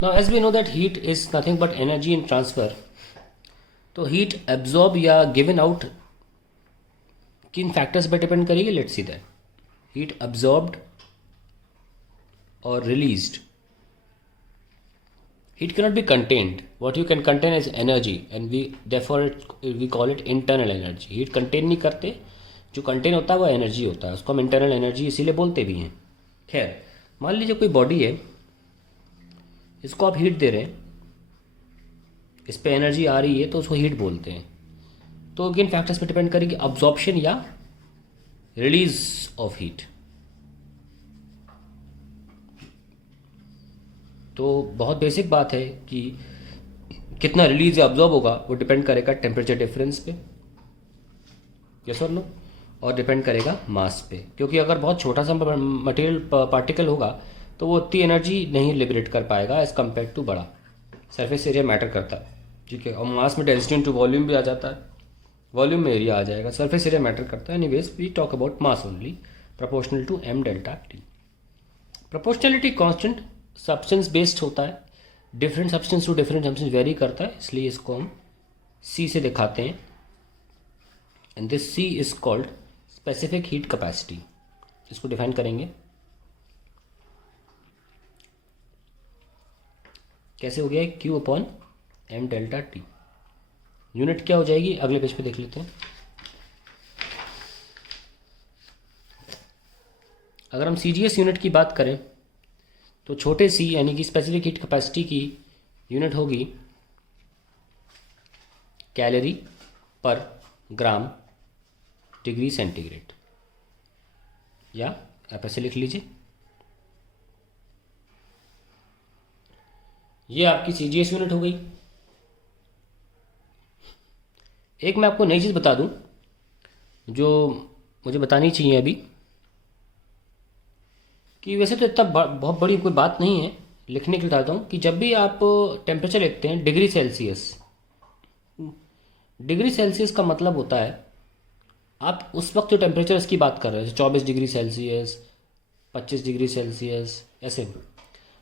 Now as we know that heat is nothing but energy in transfer, तो heat absorb या given out किन factors पर depend करेगी? Let's see that. Heat absorbed और released. Heat cannot be contained. What you can contain is energy, and we call it internal energy. Heat contain नहीं करते, जो contain होता है वो energy होता है, उसको हम internal energy इसीलिए बोलते भी हैं. खैर, मान लीजिए कोई बॉडी है, इसको आप हीट दे रहे हैं, इस पे एनर्जी आ रही है तो उसको हीट बोलते हैं. तो किन फैक्टर्स पे डिपेंड करेगी? अब्जॉर्प्शन या रिलीज ऑफ हीट. तो बहुत बेसिक बात है कि कितना रिलीज या अब्जॉर्ब होगा वो डिपेंड करेगा टेम्परेचर डिफरेंस पे, यस और नो, और डिपेंड करेगा मास पे. क्योंकि अगर बहुत छोटा सा मटेरियल पार्टिकल होगा तो वो उतनी एनर्जी नहीं लिबरेट कर पाएगा एज कम्पेयर टू बड़ा. सरफेस एरिया मैटर करता है, ठीक है, और मास में डेंसिटी इनटू वॉल्यूम भी आ जाता है, वॉल्यूम में एरिया आ जाएगा, सरफेस एरिया मैटर करता है. Anyways we talk about mass only, proportional to m delta t. Proportionality constant substance based होता है, different substance to different substance vary करता है, इसलिए इसको हम C से दिखाते हैं. And this C is called specific heat capacity. इसको डिफाइन करेंगे कैसे हो गया है? Q upon m delta t. Unit क्या हो जाएगी? अगले पेज पे देख लेते हैं. अगर हम CGS यूनिट की बात करें तो छोटे c यानी कि स्पेसिफिक हीट कैपेसिटी की यूनिट होगी कैलोरी पर ग्राम डिग्री सेंटीग्रेड, या आप ऐसे लिख लीजिए, ये आपकी CGS यूनिट हो गई. एक मैं आपको नई चीज़ बता दूं जो मुझे बतानी चाहिए अभी, कि वैसे तो इतना बहुत बड़ी कोई बात नहीं है, लिखने के लिए बताता हूँ कि जब भी आप टेम्परेचर लिखते हैं डिग्री सेल्सियस, डिग्री सेल्सियस का मतलब होता है आप उस वक्त जो टेम्परेचर इसकी बात कर रहे हैं, 24 डिग्री सेल्सियस, 25 डिग्री सेल्सियस, ऐसे.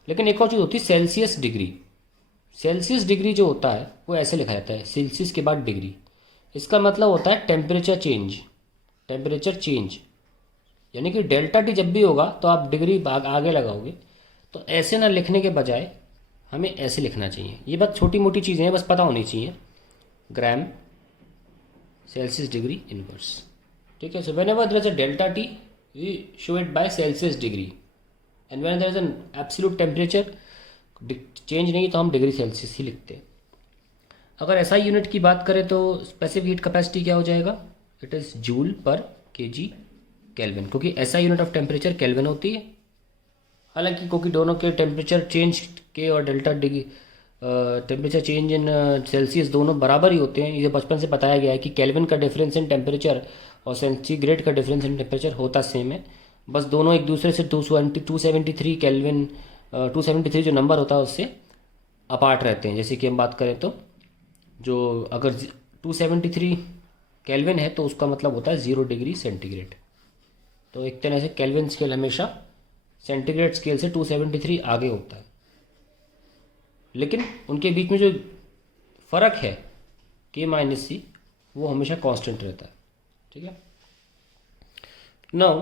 लेकिन एक और चीज़ होती है सेल्सियस डिग्री. सेल्सियस डिग्री जो होता है वो ऐसे लिखा जाता है, सेल्सियस के बाद डिग्री. इसका मतलब होता है टेम्परेचर चेंज, टेम्परेचर चेंज. यानी कि डेल्टा टी जब भी होगा तो आप डिग्री आगे लगाओगे. तो ऐसे ना लिखने के बजाय हमें ऐसे लिखना चाहिए. ये बस छोटी मोटी चीज़ें हैं, बस पता होनी चाहिए. ग्राम सेल्सियस डिग्री इनवर्स, ठीक है. So whenever there is a delta T we show it by Celsius degree, and when there is an absolute temperature change नहीं तो हम डिग्री सेल्सियस ही लिखते हैं. अगर SI यूनिट की बात करें तो स्पेसिफिक हीट कैपेसिटी क्या हो जाएगा? इट इज़ जूल पर kg केल्विन, क्योंकि SI unit of temperature kelvin होती है. हालांकि क्योंकि दोनों के टेम्परेचर चेंज के और delta degree temperature change in Celsius दोनों बराबर ही होते हैं. ये बचपन से बताया गया है कि केल्विन का डिफरेंस इन टेम्परेचर और सेंटीग्रेड का डिफरेंस इन टेम्परेचर होता सेम है, बस दोनों एक दूसरे से 273 केल्विन 273 जो नंबर होता है उससे अपार्ट रहते हैं. जैसे कि हम बात करें तो जो अगर 273 केल्विन है तो उसका मतलब होता है 0 डिग्री सेंटीग्रेड. तो एक तरह से केल्विन स्केल हमेशा सेंटीग्रेड स्केल से 273 आगे होता है, लेकिन उनके बीच में जो फ़र्क है K-C वो हमेशा कांस्टेंट रहता है, ठीक है. नाउ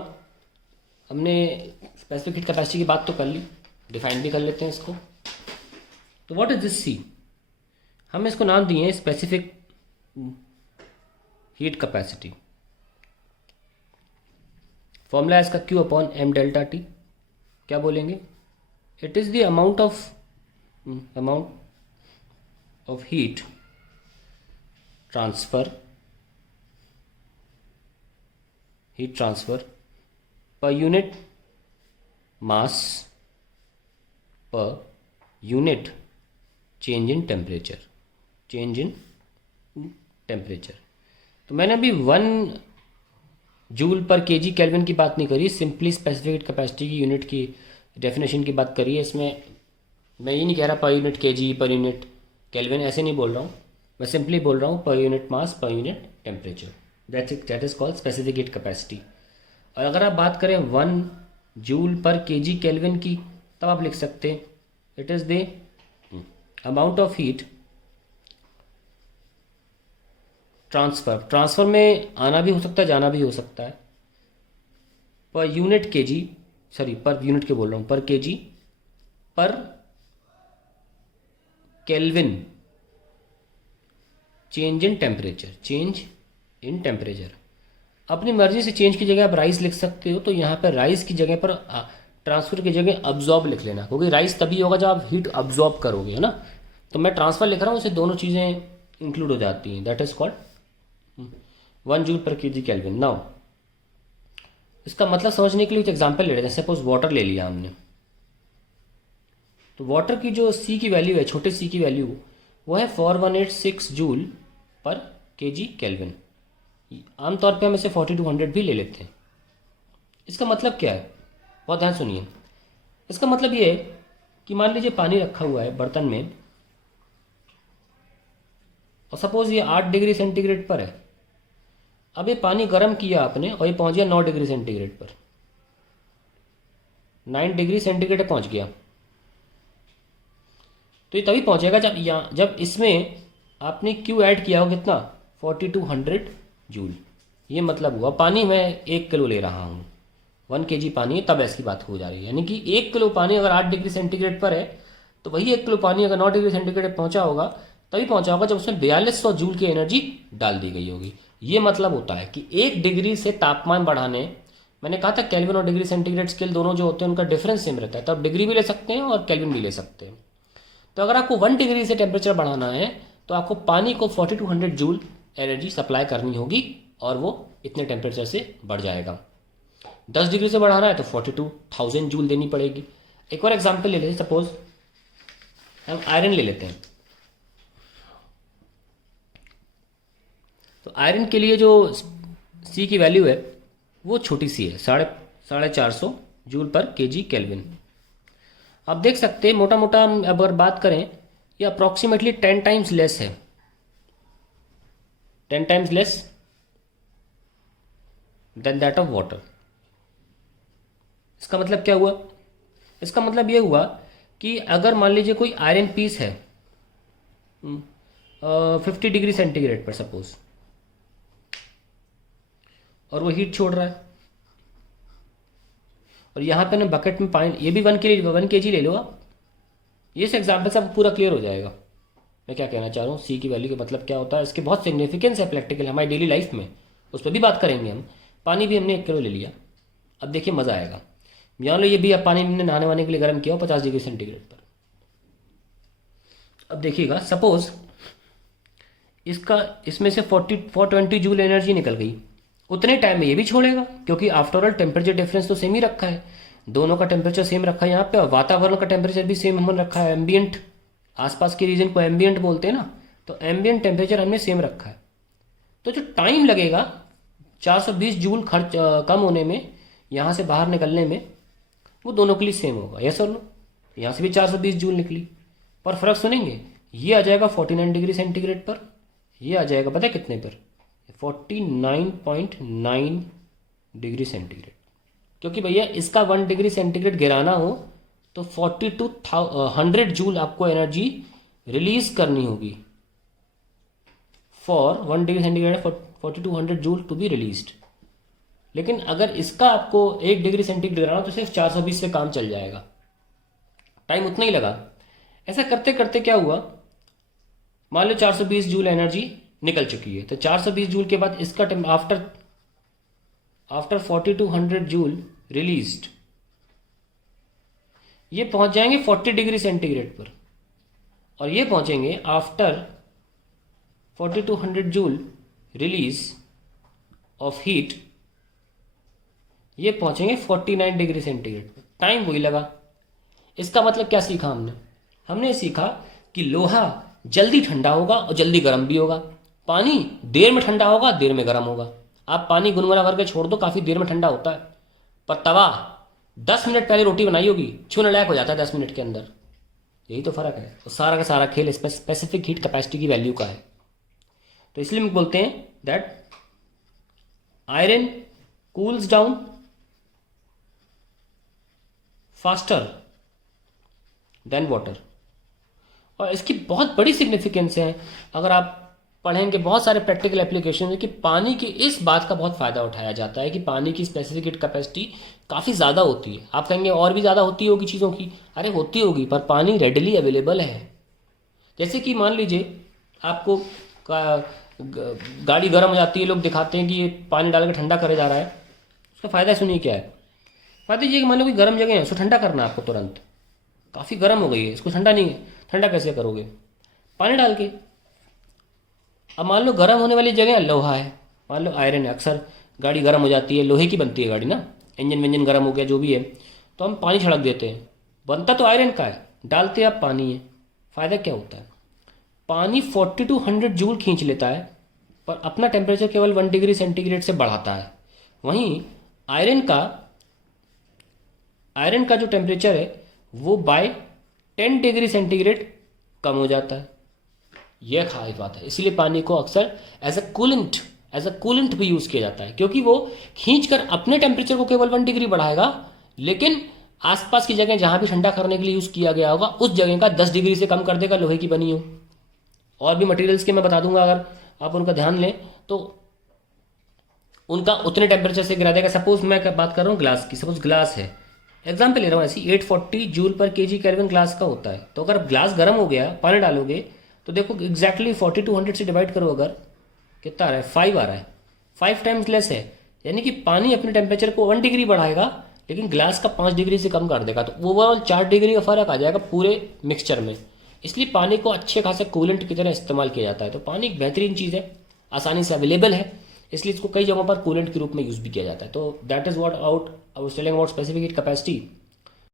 हमने स्पेसिफिक हीट कैपेसिटी की बात तो कर ली, डिफाइन भी कर लेते हैं इसको. तो व्हाट इज दिस C? हमने इसको नाम दिए हैं स्पेसिफिक हीट कैपेसिटी. फॉर्मूला है इसका Q upon m delta t. क्या बोलेंगे? It is the amount of heat transfer per unit mass per unit change in temperature. तो मैंने अभी 1 जूल पर kg केल्विन की बात नहीं करी, सिंपली स्पेसिफिक कैपेसिटी की यूनिट की डेफिनेशन की बात करी है. इसमें मैं ये नहीं कह रहा per unit kg per unit kelvin, ऐसे नहीं बोल रहा हूँ. मैं सिंपली बोल रहा हूँ per unit mass per unit temperature. That is called specific heat capacity. और अगर आप बात करें 1 जूल पर kg केल्विन की, तब आप लिख सकते हैं it is the amount of heat transfer में आना भी हो सकता है, जाना भी हो सकता है, per unit KG, sorry per unit के बोल रहा हूँ, पर केजी पर केल्विन चेंज इन टेम्परेचर। अपनी मर्जी से चेंज की जगह आप राइज लिख सकते हो, तो यहाँ पर राइज की जगह पर ट्रांसफ़र की जगह अब्जॉर्ब लिख लेना, क्योंकि राइज तभी होगा जब आप हीट अब्जॉर्ब करोगे, है ना। तो मैं ट्रांसफ़र लिख रहा हूँ, उससे दोनों चीज़ें इंक्लूड हो जाती हैं, दैट इज़ कॉल्ड 1 जूल पर केजी केल्विन। नाउ इसका मतलब समझने के लिए एक एग्जांपल ले लेते हैं। सपोज वाटर ले लिया हमने, तो वाटर की जो सी की वैल्यू है, छोटे सी की वैल्यू, वो है 4186 जूल पर केजी केल्विन। आमतौर पे हम इसे 4200 भी ले लेते हैं। इसका मतलब क्या है, बहुत ध्यान सुनिए। इसका मतलब ये है कि मान लीजिए पानी रखा हुआ है बर्तन में, और सपोज ये 8 डिग्री सेंटीग्रेड पर है। अब ये पानी गर्म किया आपने और ये पहुंच गया 9 डिग्री सेंटीग्रेड पर, 9 डिग्री सेंटीग्रेड पहुंच गया। तो ये तभी पहुंचेगा जब इसमें आपने क्यू ऐड किया हो, कितना, 4200 जूल। ये मतलब हुआ पानी मैं 1 किलो ले रहा हूँ, 1 केजी पानी है, तब ऐसी बात हो जा रही है। यानी कि 1 किलो पानी अगर 8 डिग्री सेंटीग्रेड पर है, तो वही 1 किलो पानी अगर 9 डिग्री सेंटीग्रेड पहुंचा होगा, तभी पहुंचा होगा जब उसमें 4200 जूल की एनर्जी डाल दी गई होगी। ये मतलब होता है कि 1 डिग्री से तापमान बढ़ाने, मैंने कहा था केल्विन और डिग्री सेंटीग्रेड स्केल दोनों जो होते हैं उनका डिफरेंस सेम रहता है, तब डिग्री भी ले सकते हैं और केल्विन भी ले सकते हैं। तो अगर आपको 1 डिग्री से टेम्परेचर बढ़ाना है, तो आपको पानी को 4200 जूल एनर्जी सप्लाई करनी होगी, और वो इतने टेम्परेचर से बढ़ जाएगा। 10 डिग्री से बढ़ाना है तो 42,000 जूल देनी पड़ेगी। एक और एग्जांपल ले लेते हैं, सपोज हम आयरन ले लेते हैं। तो आयरन के लिए जो सी की वैल्यू है वो छोटी सी है, 450 जूल पर केजी केल्विन। आप देख सकते हैं मोटा मोटा हम अगर बात करें, ये अप्रॉक्सीमेटली 10 टाइम्स लेस है, 10 times less than that of water. इसका मतलब क्या हुआ, इसका मतलब ये हुआ कि अगर मान लीजिए कोई आयरन पीस है 50 डिग्री सेंटीग्रेड पर सपोज, और वो हीट छोड़ रहा है, और यहाँ पे ना बकेट में पानी, ये भी 1 केजी ले लो आप। ये से एग्जाम्पल से आपको पूरा क्लियर हो जाएगा मैं क्या कहना चाह रहा हूँ, सी की वैल्यू का मतलब क्या होता है। इसके बहुत सिग्निफिकेंस है प्रैक्टिकल हमारी डेली लाइफ में, उस पर भी बात करेंगे हम। पानी भी हमने 1 किलो ले लिया, अब देखिए मज़ा आएगा। मान लो ये भी अब पानी हमने नहाने वाने के लिए गर्म किया हो 50 डिग्री सेंटीग्रेड पर। अब देखिएगा, सपोज इसमें से 420 जूल एनर्जी निकल गई, उतने टाइम में ये भी छोड़ेगा, क्योंकि आफ्टर ऑल टेम्परेचर डिफरेंस तो सेम ही रखा है, दोनों का टेम्परेचर सेम रखा है यहाँ पे, और वातावरण का टेम्परेचर भी सेम हमने रखा है। एम्बियंट, आसपास के रीजन को एम्बियंट बोलते हैं ना, तो एम्बियंट टेम्परेचर हमने सेम रखा है। तो जो टाइम लगेगा 420 जूल खर्च कम होने में, यहाँ से बाहर निकलने में, वो दोनों के लिए सेम होगा। यस और नो, यहाँ से भी 420 जूल निकली, पर फर्क सुनेंगे, ये आ जाएगा 49 डिग्री सेंटीग्रेड पर, ये आ जाएगा पता है कितने पर, 49.9 डिग्री सेंटीग्रेड। क्योंकि भैया इसका 1 डिग्री सेंटीग्रेड गिराना हो तो 4200 जूल आपको एनर्जी रिलीज करनी होगी, for 1 degree centigrade 4200 joule to be released. लेकिन अगर इसका आपको 1 डिग्री सेंटीग्रेड गिराना तो सिर्फ 420 से काम चल जाएगा, टाइम उतना ही लगा। ऐसा करते करते क्या हुआ, मान लो 420 जूल एनर्जी निकल चुकी है, तो 420 जूल के बाद इसका आफ्टर 4200 जूल रिलीज्ड, ये पहुंच जाएंगे 40 डिग्री सेंटीग्रेड पर, और ये पहुंचेंगे after 4200 joule release of heat, ये पहुंचेंगे 49 डिग्री सेंटीग्रेड पर। टाइम वही लगा। इसका मतलब क्या सीखा हमने, हमने सीखा कि लोहा जल्दी ठंडा होगा और जल्दी गर्म भी होगा, पानी देर में ठंडा होगा देर में गर्म होगा। आप पानी गुनगुना करके छोड़ दो, काफ़ी देर में ठंडा होता है, पर तवा 10 मिनट पहले रोटी बनाई होगी, छूने लायक हो जाता है 10 मिनट के अंदर। यही तो फर्क है। तो सारा का सारा खेल स्पेसिफिक हीट कैपेसिटी की वैल्यू का है। तो इसलिए हम बोलते हैं that iron cools down faster than water, और इसकी बहुत बड़ी सिग्निफिकेंस है। अगर आप पढ़ेंगे बहुत सारे प्रैक्टिकल एप्लीकेशन है कि पानी की इस बात का बहुत फ़ायदा उठाया जाता है कि पानी की स्पेसिफिक हीट कैपेसिटी काफ़ी ज़्यादा होती है। आप कहेंगे और भी ज़्यादा होती होगी चीज़ों की, अरे होती होगी, पर पानी रेडली अवेलेबल है। जैसे कि मान लीजिए आपको गाड़ी गर्म हो जाती है, लोग दिखाते हैं कि ये पानी डाल के ठंडा करे जा रहा है। उसका फ़ायदा सुनिए क्या है। फ़ायदा ये कि मान लो कोई गर्म जगह है, उसको ठंडा करना है आपको तुरंत, काफ़ी गर्म हो गई है, इसको ठंडा नहीं, ठंडा कैसे करोगे, पानी डाल के। अब मान लो गर्म होने वाली जगह लोहा है, मान लो आयरन है। अक्सर गाड़ी गर्म हो जाती है, लोहे की बनती है गाड़ी ना, इंजन विंजन गर्म हो गया जो भी है, तो हम पानी छिड़क देते हैं, बनता तो आयरन का है, डालते आप पानी है। फ़ायदा क्या होता है, पानी 40 to 100 जूल खींच लेता है, पर अपना टेम्परेचर केवल 1 डिग्री सेंटीग्रेड से बढ़ाता है। वहीं आयरन का जो टेम्परेचर है वो बाय 10 डिग्री सेंटीग्रेड कम हो जाता है। यह खास बात है, इसलिए पानी को अक्सर एज अ कूलेंट भी यूज़ किया जाता है, क्योंकि वो खींचकर अपने टेम्परेचर को केवल 1 डिग्री बढ़ाएगा, लेकिन आसपास की जगह जहां भी ठंडा करने के लिए यूज़ किया गया होगा उस जगह का 10 डिग्री से कम कर देगा, लोहे की बनी हो। और भी मटेरियल्स के मैं बता दूंगा, अगर आप उनका ध्यान लें तो उनका उतने टेम्परेचर से गिरा देगा। सपोज मैं बात कर रहा हूँ ग्लास की, सपोज ग्लास है, एग्जाम्पल ले रहा हूँ ऐसी, 840 जूल पर केजी केल्विन ग्लास का होता है। तो अगर ग्लास गर्म हो गया, पानी डालोगे तो देखो एग्जैक्टली 40 to 100 से डिवाइड करो, अगर कितना आ रहा है, 5 आ रहा है, 5 टाइम्स लेस है। यानी कि पानी अपने टेम्परेचर को 1 डिग्री बढ़ाएगा, लेकिन ग्लास का 5 डिग्री से कम कर देगा, तो ओवरऑल 4 डिग्री का फर्क आ जाएगा पूरे मिक्सचर में। इसलिए पानी को अच्छे खासे कूलेंट की तरह इस्तेमाल किया जाता है। तो पानी एक बेहतरीन चीज़ है, आसानी से अवेलेबल है, इसलिए इसको कई जगहों पर कूलेंट के रूप में यूज़ भी किया जाता है। तो that is what I was telling about specific heat capacity.